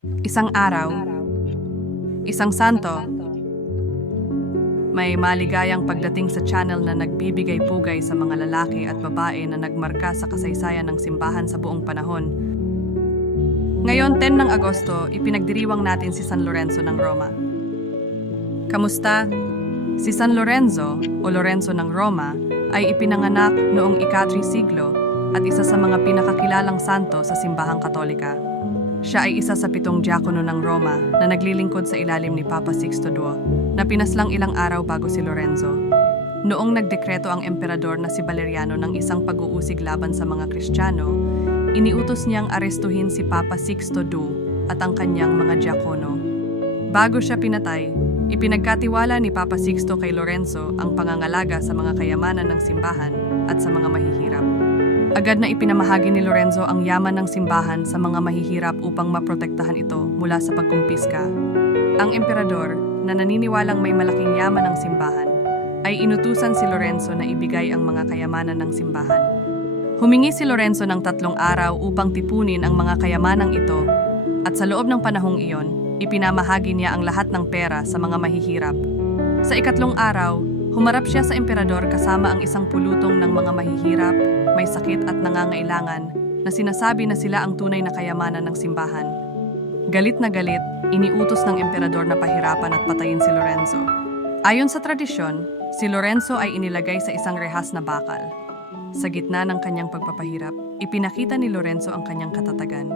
Isang araw, isang santo, may maligayang pagdating sa channel na nagbibigay pugay sa mga lalaki at babae na nagmarka sa kasaysayan ng simbahan sa buong panahon. Ngayon, 10 ng Agosto, ipinagdiriwang natin si San Lorenzo ng Roma. Kamusta? Si San Lorenzo o Lorenzo ng Roma ay ipinanganak noong ikatrang siglo at isa sa mga pinakakilalang santo sa simbahang katolika. Siya ay isa sa pitong diakono ng Roma na naglilingkod sa ilalim ni Papa Sixto II na pinaslang ilang araw bago si Lorenzo. Noong nagdekreto ang emperador na si Valeriano ng isang pag-uusig laban sa mga Kristiyano, iniutos niyang arestuhin si Papa Sixto II at ang kanyang mga diakono. Bago siya pinatay, ipinagkatiwala ni Papa Sixto kay Lorenzo ang pangangalaga sa mga kayamanan ng simbahan at sa mga mahihirap. Agad na ipinamahagi ni Lorenzo ang yaman ng simbahan sa mga mahihirap upang maprotektahan ito mula sa pagkumpiska. Ang emperador, na naniniwalang may malaking yaman ng simbahan, ay inutusan si Lorenzo na ibigay ang mga kayamanan ng simbahan. Humingi si Lorenzo ng tatlong araw upang tipunin ang mga kayamanang ito at sa loob ng panahong iyon, ipinamahagi niya ang lahat ng pera sa mga mahihirap. Sa ikatlong araw, humarap siya sa emperador kasama ang isang pulutong ng mga mahihirap, may sakit at nangangailangan na sinasabi na sila ang tunay na kayamanan ng simbahan. Galit na galit, iniutos ng emperador na pahirapan at patayin si Lorenzo. Ayon sa tradisyon, si Lorenzo ay inilagay sa isang rehas na bakal. Sa gitna ng kanyang pagpapahirap, ipinakita ni Lorenzo ang kanyang katatagan.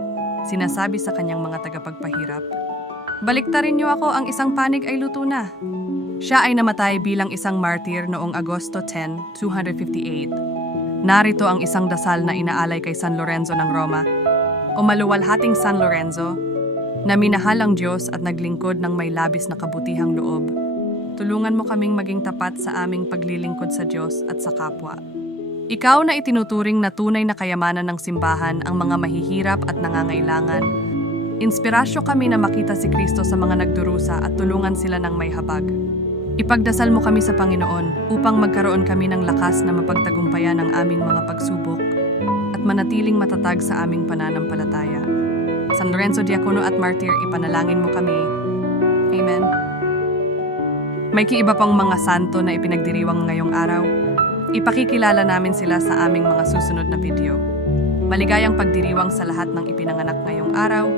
Sinasabi sa kanyang mga tagapagpahirap, Baliktarin niyo ako ang isang panig ay luto na. Siya ay namatay bilang isang martir noong Agosto 10, 258. Narito ang isang dasal na inaalay kay San Lorenzo ng Roma. O maluwalhating San Lorenzo, na minahal ang Diyos at naglingkod ng may labis na kabutihang loob. Tulungan mo kaming maging tapat sa aming paglilingkod sa Diyos at sa kapwa. Ikaw na itinuturing na tunay na kayamanan ng simbahan ang mga mahihirap at nangangailangan. Inspirasyo kami na makita si Kristo sa mga nagdurusa at tulungan sila ng may habag. Ipagdasal mo kami sa Panginoon upang magkaroon kami ng lakas na mapagtagumpayan ang aming mga pagsubok at manatiling matatag sa aming pananampalataya. San Lorenzo Diacono at Martir, ipanalangin mo kami. Amen. May kiiba pang mga santo na ipinagdiriwang ngayong araw. Ipakikilala namin sila sa aming mga susunod na video. Maligayang pagdiriwang sa lahat ng ipinanganak ngayong araw.